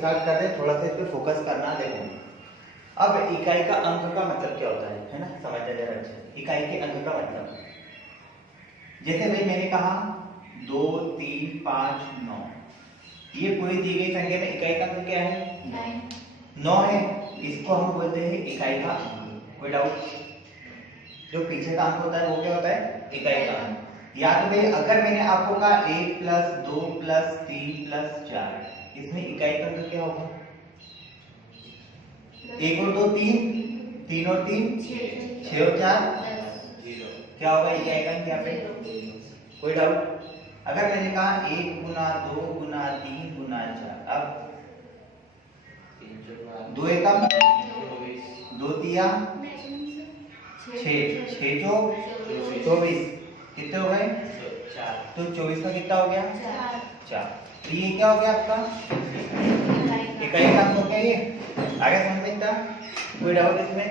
Start कर रहे हैं, थोड़ा सा इस पे फोकस करना। देखो अब इकाई का अंक का मतलब क्या होता है ना, समझते जरा अच्छे। इकाई के अंक का मतलब, जैसे भाई मैंने कहा 2 3 5 9, ये पूरी दी गई संख्या में इकाई का अंक क्या है? 9 है। इसको हम बोलते हैं इकाई का अंक। कोई डाउट? जो पीछे का अंक होता है वो क्या होता है? इकाई का अंक। याद में अगर मैंने आपको कहा 1 प्लस 2 प्लस 3 प्लस 4, इसमें इकाई का अंक क्या होगा? 1 और 2 3, 3 और 3 6 और 4 क्या होगा इकाई का अंक यहाँ पे? कोई डाउट? अगर मैंने कहा 1 गुना 2 गुना 3 गुना 4, अब 2 एकम 2 तिया 6, 6 जो 24, कितने हो गए? 4। तो 24 का कितना हो गया? 4। तो ये क्या हो गया आपका? इकाई का अंक हो गया ये। आगे समझ में इतना? कोई डाउट इसमें?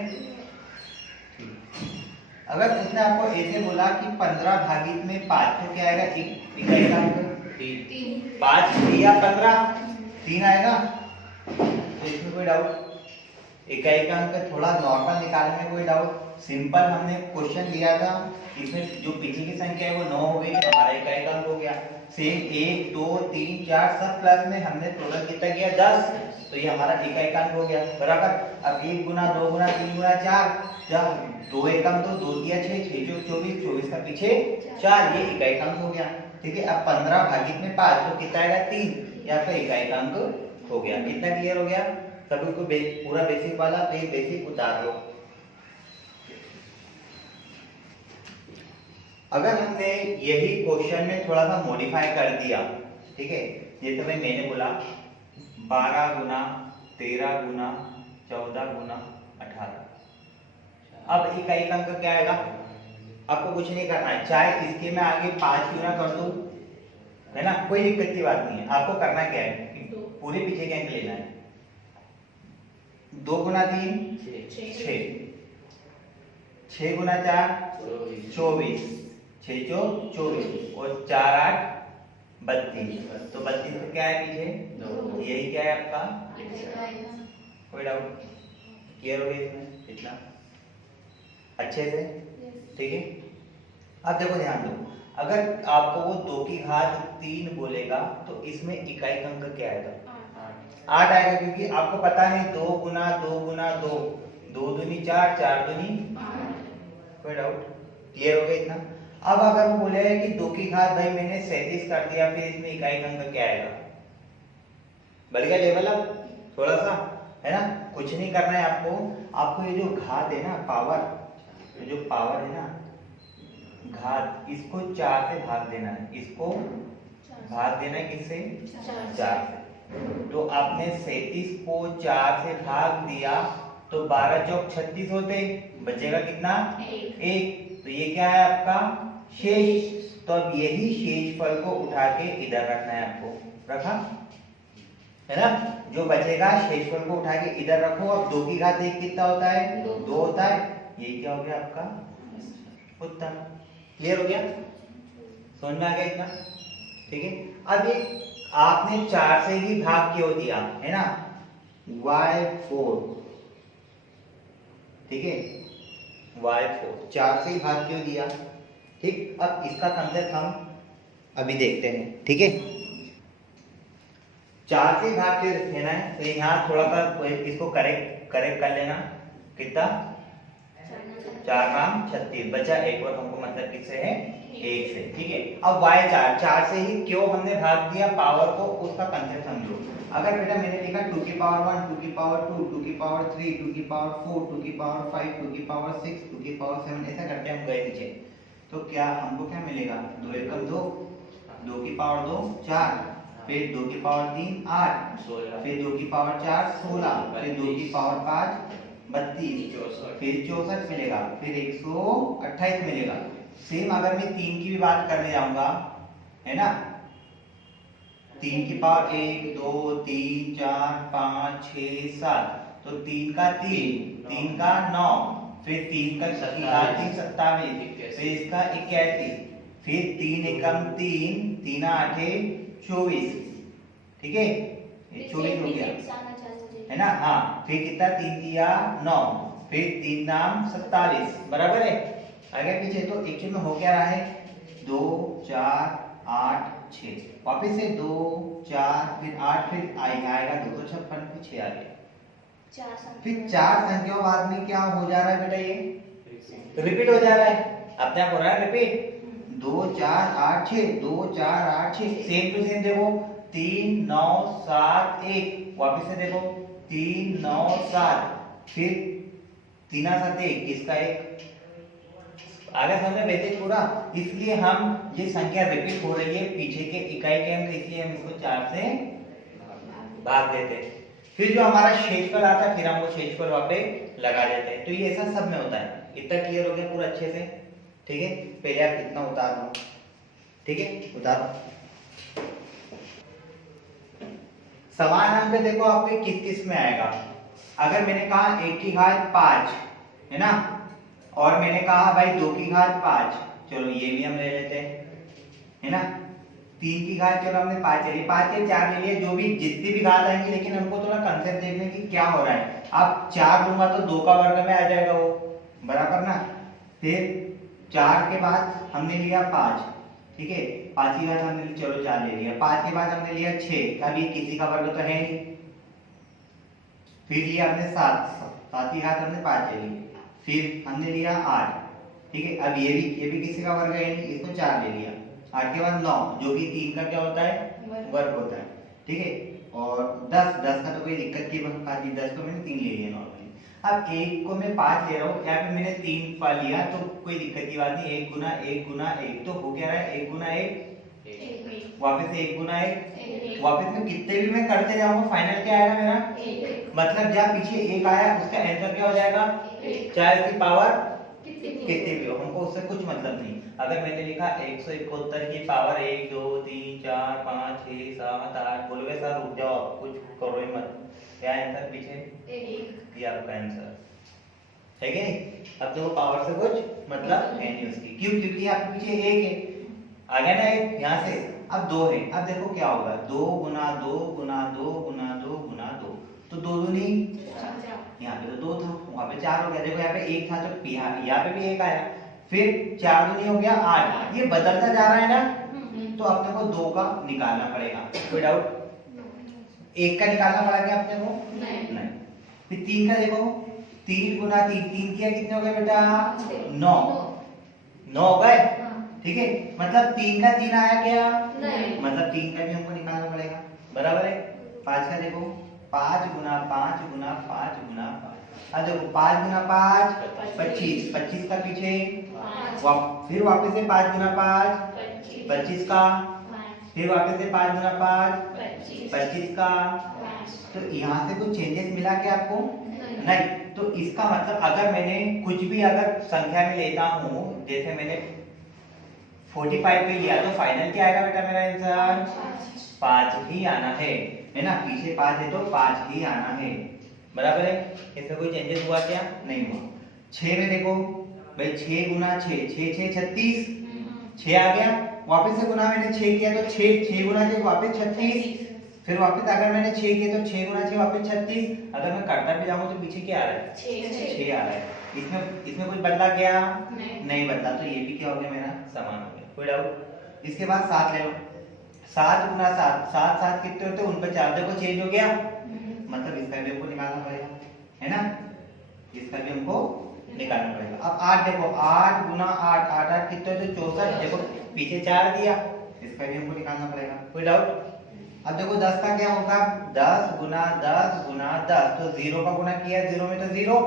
अगर उसने आपको ऐसे बोला कि 15 भागित में 5, तो क्या आएगा? इकाई का अंक 3। 5 या 15 3 आएगा। तो इसमें कोई डाउट? इकाई का अंक थोड़ा नॉर्मल निकालने में कोई डाउट? सिंपल हमने क्वेश्चन दिया था, इसमें जो पीछे की संख्या है वो 9 हो गई, हमारा इकाई का अंक हो गया। सेम 1 2 3 4 सब प्लस में हमने टोटल कितना किया? 10, तो ये हमारा इकाई का अंक हो गया। बराबर। अब 1 गुना 2 गुना 3 गुना 4, जब 2 एकम तो 2 तिया 6, 6 जो 24, 24 का पीछे 4, ये इकाई का अंक हो गया। ठीक है। अब 15 भागित में 5, तो कितना आएगा? 3, या तो इकाई का अंक हो गया। कितना क्लियर हो गया सभी को? पूरा बेसिक वाला, तो ये बेसिक उतार लो। अगर हमने यही क्वेश्चन में थोड़ा सा मॉडिफाई कर दिया, ठीक है, जैसे भाई मैंने बोला 12 गुना 13 गुना 14 गुना 18, अब इकाई का अंक क्या आएगा? आपको कुछ नहीं करना है, चाहे इसके में आगे 5 क्यों ना कर दूं, है ना, कोई दिक्कत की बात नहीं है। आपको करना क्या है कि पूरे पीछे के अंक लेना है। 2 गुना 3 6, 6 गुना 4 24, 6 जो 24, और 4 8 32, तो 32 में क्या है पीछे? यही क्या है आपका? कोई डाउट? क्लियर हो गया इसमें इतना अच्छे से? ठीक है। अब देखो ध्यान दो, अगर आपको वो 2 की घात 3 बोलेगा तो इसमें इकाई का अंक क्या आएगा? 8 आएगा, क्योंकि आपको पता है 2 गुना 2 गुना 2, 2 दूनी 4, 4 दूनी 8। कोई डाउट? क्लियर हो गया इतना? अब अगर वो बोले कि 2 की घात भाई मैंने 37 कर दिया, फिर इसमें इकाई का अंक क्या आएगा? बढ़ गया लेवल अब थोड़ा सा, है ना। कुछ नहीं करना है आपको। आपको ये जो घात है ना, पावर, जो पावर है ना, घात, इसको 4 से भाग देना है। इसको भाग देना है किससे? 4 से। तो आपने 37 को 4 से भाग दिया तो 12 चौक 36 होते, बचेगा कितना? 1। तो ये क्या है आपका? शेष। तो अब यही शेषफल को उठा के इधर रखना है आपको। रखा है ना? जो बचेगा शेषफल को उठा के इधर रखो। अब 2 की घात 1 कितना होता है? 2 होता है। ये क्या हो गया आपका? उत्तर। क्लियर हो गया? समझ में आ गया इतना? ठीक है। अब ये आपने 4 से ही भाग क्यों दिया, है ना? y4, ठीक है, y4 4 से ही भाग क्यों दिया? ठीक। अब इसका कंसेप्ट हम अभी देखते हैं। ठीक है। 4 से भाग क्यों देना है, तो यहाँ थोड़ा सा इसको करेक्ट कर लेना। कितना? 4 नाम 36, बचा 1 और हमको मतलब किससे है? 1 से। ठीक है। अब y4, 4 से ही क्यों हमने भाग दिया पावर को, उसका कंसेप्ट समझो। अगर बेटा मैंने लिखा 2 की पावर 1, 2 की पावर 2, 2 की पावर 3, 2 की पावर 4, 2 की पावर 5, 2 की पावर 6, 2 की पावर 7, ऐसा करके हम गए नीचे, तो क्या हमको क्या मिलेगा? 2 एकम 2, 2 की पावर 2 4, फिर 2 की पावर 3 8, फिर 2 की पावर 4 16, फिर 2 की पावर 5 32, फिर 64 मिलेगा, फिर 128 मिलेगा। सेम अगर मैं 3 की भी बात करने जाऊंगा, है ना, 3 की पावर 1 2 3 4 5 6 7, तो 3 का 3, 3 का 9, फिर 3 का 3 27, फिर इसका 81, फिर 3 एकम 3, 3 8 24। ठीक है। ये 24 हो गया है ना। हाँ, फिर कितना 3 दिया 9, फिर 3 नाम 27, बराबर है। आगे पीछे तो एक्चुअल में हो क्या रहा है 2 4 8 6, वापिस से 2 4 फिर 8 फिर आएगा 256 फिर 6 आ गया। फिर 4 संख्याओं बाद में क्या हो जा रहा है बेटा, ये रिपीट हो जा रहा है, अपने आप हो रहा है रिपीट। 2 4 8 6 2 4 8 6, सेम टू सेम देखो 3 9 7 1, वापिस से देखो 3 9 7, फिर 3 7 1, किसका 1, आगे समझे बेसिक पूरा। इसलिए हम ये संख्या रिपीट हो रही है पीछे के इकाई के अंक, इसलिए हम इसको 4 से भाग देते हैं। फिर जो हमारा शेषफल आता है फिर हम वो शेषफल वहां पे लगा देते हैं। तो ये ऐसा सब में होता है। इतना क्लियर हो गया पूरा अच्छे से, ठीक है। पहले आप इतना उतार लो, ठीक है, उतारो। समान अंक देखो आपके किस किस में आएगा। अगर मैंने कहा 1 की घात 5 है ना, और मैंने कहा भाई 2 की घात 5, चलो ये भी हम ले लेते हैं, है ना। 3 की घात चलो हमने 5 ले ली, 5 के 4 ले लिए, जो भी जितनी भी घात आएंगी, लेकिन हमको थोड़ा कंसेप्ट देखने की क्या हो रहा है। अब 4 लूंगा तो 2 का वर्ग में आ जाएगा वो, बराबर ना। फिर 4 के बाद हमने लिया 5, ठीक है, 5 की घात हमने चलो 4 ले लिया, 5 के बाद हमने लिया 6, अभी किसी का वर्ग तो है नहीं। फिर लिया हमने 7, 7 की घात हमने 5 ले ली, फिर हमने लिया 8, ठीक है। अब ये भी किसी का वर्ग है नहीं, इसको 4 ले लिया। 8 के बाद 9, जो कि 3 का क्या होता है वर्ग होता है, ठीक है। और 10 का तो कोई दिक्कत की बात नहीं, 10 को मैंने 3 ले लिया नॉर्मली। अब 1 को मैं 5 ले रहा हूँ, यहाँ पे मैंने 3 पा लिया, तो कोई दिक्कत की बात नहीं। 1 गुना 1 गुना 1, तो हो क्या रहा है 1 गुना 1, वापस से 1 गुना 1, वापस में कितने भी मैं करते जाऊंगा फाइनल क्या आएगा मेरा, मतलब जब पीछे 1 आया उसका आंसर क्या हो जाएगा, चाहे उसकी पावर कितनी भी हो, हमको उससे कुछ मतलब नहीं। अगर मैंने लिखा 171 की पावर 1 2 3 4 5 6 7 8, बोलोगे सर रुक जाओ कुछ करो ही मत, क्या आंसर पीछे 1, ये आपका आंसर है कि नहीं। अब देखो पावर से कुछ मतलब है नहीं उसकी, क्यों, क्योंकि आपके पीछे 1 है, आ गया ना 1 यहाँ से। अब 2 है, अब देखो क्या होगा 2 गुना 2 गुना 2 गुना 2 गुना 2, तो 2 दूनी, यहाँ पे तो 2 था, वहां पे 4 हो गया। देखो यहाँ पे 1 था तो यहाँ पे भी 1 आया, फिर 4 दूनी हो गया 8, ये बदलता जा रहा है ना, तो अपने को 2 का निकालना पड़ेगा, कोई डाउट। 1 का निकालना पड़ा क्या अपने को, नहीं। फिर 3 का देखो, 3 गुना 3, 3 किया कितने हो गए बेटा 9, 9 हो गए, ठीक है। मतलब 3 का 3 आया क्या, मतलब 3 का भी हमको निकालना पड़ेगा, बराबर है। 5 का देखो 5 गुना 5 गुना 5 गुना 5, अब देखो 5 गुना 5 25, 25 का पीछे फिर वापस से 5 गुना 5 25 का, फिर वापस से 5 गुना 5 25 का। तो यहाँ से कुछ चेंजेस मिला क्या आपको, नहीं। तो इसका मतलब अगर मैंने कुछ भी अगर संख्या में लेता हूँ, जैसे मैंने 45 पे लिया, तो फाइनल क्या आएगा बेटा मेरा आंसर 5 ही आना है ना। पीछे 5 है तो 5 ही आना है, बराबर है। इसमें कोई चेंजेस हुआ क्या, नहीं हुआ। 6 में देखो भाई 6 गुना 6, 6 6 36, 6 आ गया, वापस से गुना मैंने 6 किया तो 6 गुना 6 वापस 36, फिर वापस अगर मैंने 6 किया तो 6 गुना 6 वापस 36, अगर मैं करता भी जाऊंगा तो पीछे क्या आ रहा है 6 आ रहा है। इसमें कुछ बदला क्या, नहीं बदला, तो ये भी क्या हो गया मेरा समान हो गया, कोई डाउट। इसके बाद 7 ले लो, 7 गुना 7, 7 7 कितने होते हैं, उन पर 4 देखो चेंज हो गया, मतलब इसका भी हमको निकालना पड़ेगा, है ना, इसका भी हमको निकालना पड़ेगा। अब 8 देखो, 8 गुना 8, 8 8 कितने होते हैं 64, देखो पीछे 4 दिया, इसका भी हमको निकालना पड़ेगा, कोई डाउट। अब देखो 10 का क्या होगा, 10 गुना 10 गुना 10, तो 0 का गुना किया, 0 में तो 0,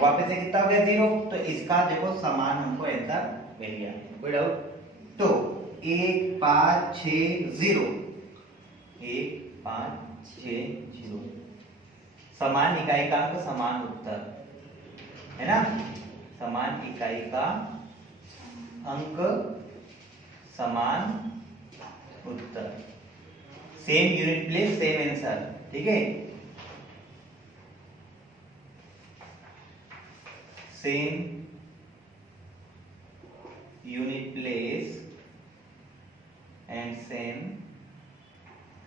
वापस से कितना हो गया 0, तो इसका देखो समान हमको आंसर मिल गया, कोई डाउट। तो 1 5 6 0, 1 5 6 0, समान इकाई का अंक समान उत्तर, है ना, समान इकाई का अंक समान उत्तर, same unit place same answer, ठीक है। Same unit place and same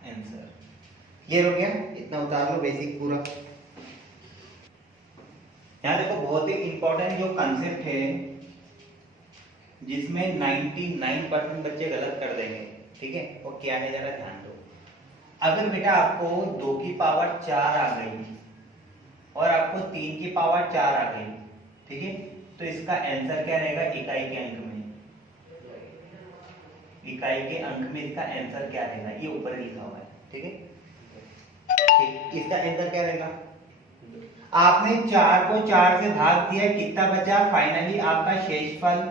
answer, clear हो गया? इतना उतार लो बेसिक पूरा। यहाँ देखो बहुत ही इंपॉर्टेंट जो कंसेप्ट है जिसमें 99% बच्चे गलत कर देंगे, ठीक है, वो क्या है जरा ध्यान दो। अगर बेटा आपको 2 की पावर 4 आ गई और आपको 3 की पावर 4 आ गई, ठीक है, तो इसका आंसर क्या रहेगा? इकाई के अंक में, इकाई के अंक में इसका आंसर क्या रहेगा? ये ऊपर लिखा हुआ है, ठीक है, ठीक, इसका आंसर क्या रहेगा? आपने 4 को 4 से भाग दिया, कितना बचा? फाइनली आपका शेषफल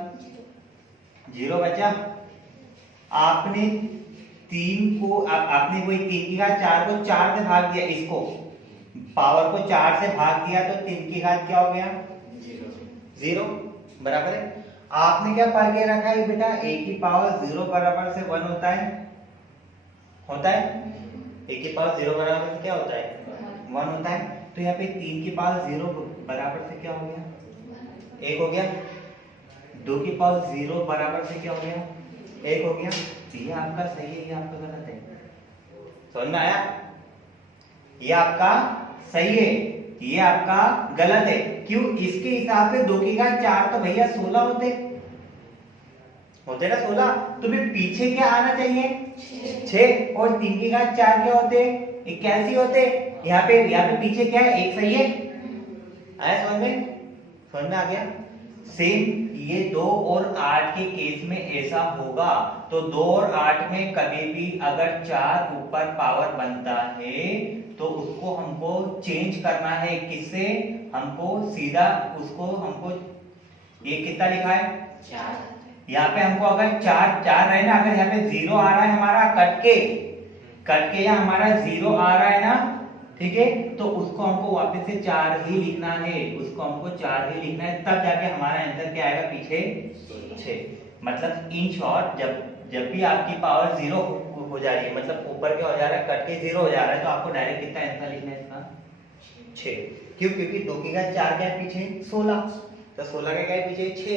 0 बचा। आपने 3 को आपने वही 3 की घात 4 को 4 से भाग दिया, इसको पावर को 4 से भाग दिया तो 3 की घात क्या हो गया? 0 बराबर है। आपने क्या पढ़ के रखा है बेटा? a की पावर 0 बराबर से 1 होता है, होता है, a की पावर 0 बराबर से क्या होता है? 1 होता है। तो यहाँ पे 3 की पावर 0 बराबर से क्या हो गया? 1 हो गया। 2 की पावर 0 बराबर से क्या हो गया? 1 हो गया। ये आपका सही है, ये आपका गलत है? समझ में आया? ये आपका सही है, ये आपका गलत है। क्यों? इसके हिसाब से 2 की घात 4 तो भैया 16 होते ना 16, तो फिर पीछे क्या आना चाहिए? 6 और 3 की घात 4 क्या होते? 81 होते। यहाँ पे पीछे क्या है? 1 सही है। आया समझ में? समझ में आ गया? सेम ये 2 और 8 के केस में ऐसा होगा। तो 2 और 8 में कभी भी अगर 4 ऊपर पावर बनता है तो उसको हमको चेंज करना है, किससे? हमको सीधा उसको हमको, ये कितना लिखा है? 4। यहाँ पे हमको अगर 4 रहे ना, अगर यहाँ पे 0 आ रहा है हमारा कट के यहाँ हमारा 0 आ रहा है ना, ठीक है, तो उसको हमको वापस से 4 ही लिखना है, उसको हमको 4 ही लिखना है, तब जाके हमारा आंसर क्या आएगा? पीछे 6। मतलब इन शॉर्ट जब भी आपकी पावर 0 हो जा रही है, मतलब ऊपर क्या हो जा रहा है? कट के 0 हो जा रहा है, तो आपको डायरेक्ट कितना आंसर लिखना है इसका? 6। क्यों? क्योंकि 2 की घात 4 क्या है पीछे? 16, तो 16 का क्या है पीछे? 6,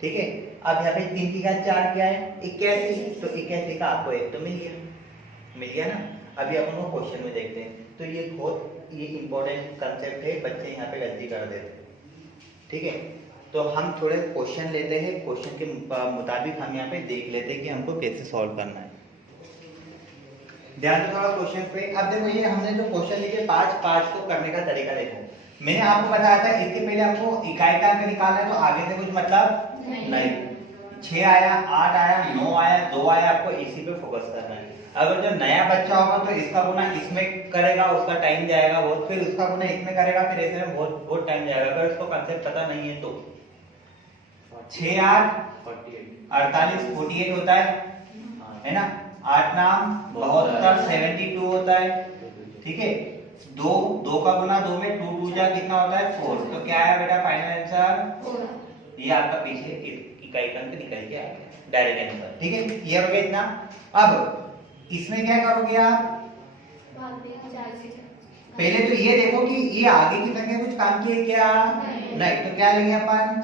ठीक है। अब यहाँ पे 3 की घात 4 क्या है? 81, तो 81 का आपको 1 तो मिल गया ना। अभी अपन वो क्वेश्चन में देखते हैं। तो ये बहुत इंपॉर्टेंट कंसेप्ट है, बच्चे यहाँ पे गलती कर देते हैं, ठीक है। तो हम थोड़े क्वेश्चन लेते हैं, क्वेश्चन के मुताबिक हम यहाँ पे देख लेते हैं कि हमको कैसे सॉल्व करना है। ध्यान दो थोड़ा क्वेश्चन पे। अब देखो ये हमने जो क्वेश्चन लिखे 5 को करने का तरीका देखो। मैंने आपको बताया था इसके पहले हमको इकाई का अंक निकालना है, तो आगे से कुछ मतलब नहीं। 6 आया, 8 आया, 9 आया, 2 आया, आपको इसी पे फोकस करना है। अगर जो नया बच्चा होगा तो इसका गुना इसमें करेगा, उसका टाइम जाएगा बहुत, फिर उसका गुना इसमें करेगा, फिर ऐसे में बहुत टाइम जाएगा, अगर उसको कांसेप्ट पता नहीं है तो। 6 8 48 48 होता है ना। 8 नाम 72 72 होता है, ठीक है। 2 का गुना 2 में 2 2 जा कितना होता है? 4। तो क्या है बेटा फाइनल आंसर? ये आपका पीछे इकाई का अंक निकल के आएगा, डायरेक्ट आंसर, ठीक है। ये हो गया इतना। अब इसमें क्या करोगे आप? पहले तो ये देखो कि ये आगे की संख्या कुछ काम की है क्या? नहीं। तो क्या लेंगे अपन?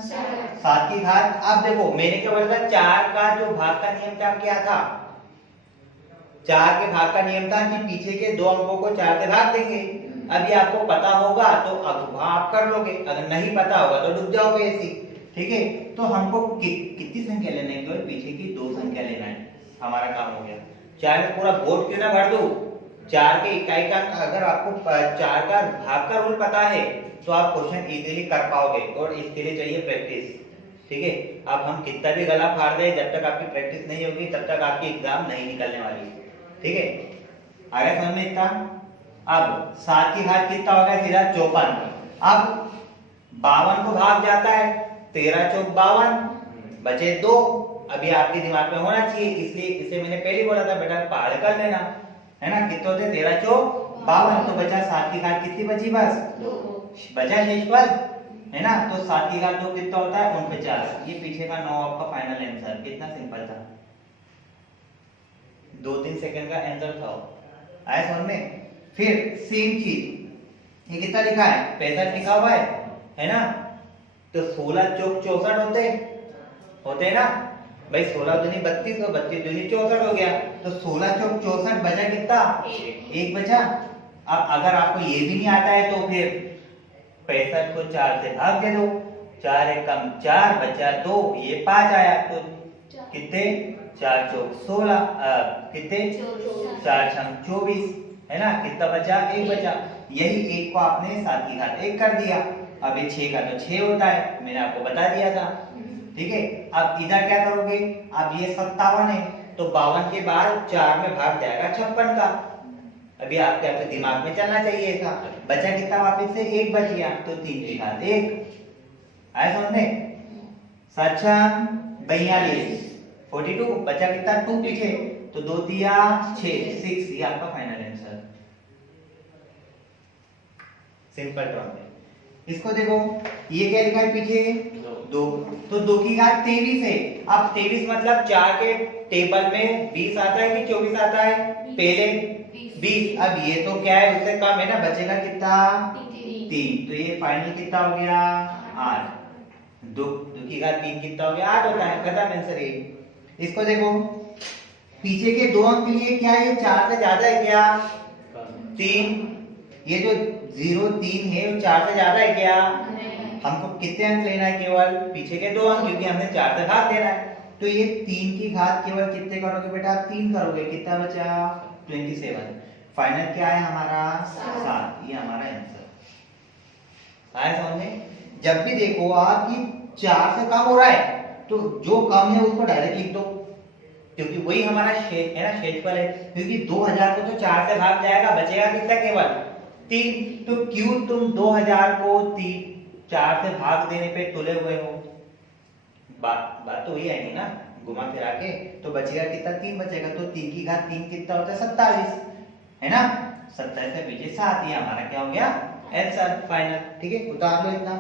7 की घात। अब देखो मैंने क्या बोला था? 4 का जो भाग का नियम था क्या था? 4 के भाग का नियम था कि पीछे के 2 अंकों को 4 से भाग देंगे। अभी आपको पता होगा तो अब आप कर लोगे, अगर नहीं पता होगा तो डूब जाओगे ऐसी, ठीक है। तो हमको कितनी संख्या लेना है? केवल पीछे की 2 संख्या लेना है, हमारा काम हो गया। 4 में पूरा बोर्ड क्यों ना भर दो? 4 के इकाई का, अगर आपको 4 का भाग का रूल पता है तो आप क्वेश्चन इजीली कर पाओगे, और इसके लिए चाहिए प्रैक्टिस, ठीक है। अब हम कितना भी गला फाड़ दे, जब तक आपकी प्रैक्टिस नहीं होगी तब तक आपकी एग्जाम नहीं निकलने वाली, ठीक है। आगे समझ में इतना। अब 7 की घात कितना होगा? सीधा 54। अब 52 को भाग जाता है, 13 चौक 52, बचे 2। अभी आपके दिमाग में होना चाहिए, इसलिए इसे मैंने पहले बोला था बेटा पहाड़ कर लेना, है ना। कितने होते? 13 चौक 52, तो बचा 7 की घात कितनी बची? बस 2 बचा शेषफल, है ना। तो 7 की घात 2 कितना होता है? 49। ये पीछे का 9 आपका फाइनल आंसर। कितना सिंपल था, 2-3 सेकंड का आंसर था। आया समझ में? फिर सेम चीज ये कितना लिखा है? 65 लिखा हुआ है ना। तो 16 चौक 64 होते हैं ना। भाई 16 दूनी 32 और 32 दूनी 64 हो गया। तो 16 चौक 64 बचा कितना? एक बचा। अब अगर आपको ये भी नहीं आता है तो फिर 65 को 4 से भाग दे दो। 4 एकम 4 बचा 2, ये 5 आया तो कितने? 4 चौक 16, कितने? 4 छंग 24, है ना? कितना बचा? एक बचा। यही एक को आपने 7 की घात 1 कर दिया। अब ये 6 का तो 6 होता है, मैंने आपको बता दिया था। ठीक है, अब इधर क्या करोगे? अब ये 57 है तो 52 के बाद 4 में भाग जाएगा 56 का। अभी आपके आपके दिमाग में चलना चाहिए था। बचा कितना? वापस से 1 बच गया तो 3 की घात 1 आया समझ में? 7 42, 42 बचा कितना? 2 पीछे तो 2 दिया 6, 6। ये आपका फाइनल आंसर। सिंपल टर्म है। इसको देखो, ये क्या लिखा है पीछे? 2, तो 2 की घात 23 है। अब 23 मतलब 4 के टेबल में 20 आता है कि 24 आता है? पहले 20। अब ये तो क्या है, उससे कम है ना, बचेगा कितना? 3। तो ये फाइनल कितना हो गया? 8। 2 की घात 3 कितना हो गया? 8 होता है। खत्म आंसर है। इसको देखो, पीछे के 2 अंक के लिए क्या है? 4 से ज्यादा है क्या? 3। ये जो 0 3 है वो 4 से ज्यादा है क्या? हमको कितने अंक लेना है? केवल पीछे के 2 अंक, क्योंकि हमने 4 से भाग देना है। तो ये 3 की घात केवल कितने करोगे बेटा? 3 करोगे। कितना बचा? 27। फाइनल क्या है हमारा? 7। ये हमारा आंसर आया समझ में? जब भी देखो आप कि 4 से कम हो रहा है तो जो कम है उसको डायरेक्ट लिख दो, क्योंकि वही हमारा शेष है ना, शेषफल है। क्योंकि 2000 को तो 4 से भाग जाएगा, बचेगा कितना? केवल 3। तो क्यों तुम 2000 को 4 से भाग देने पे तुले हुए हो? बात तो वही आएगी ना, घुमा फिरा के। तो बचेगा कितना? 3 बचेगा। तो 3 की घात 3 कितना होता है? 27, है ना? 27 से पीछे 7। ये हमारा क्या हो गया? Answer final. ठीक है, उतार लो इतना।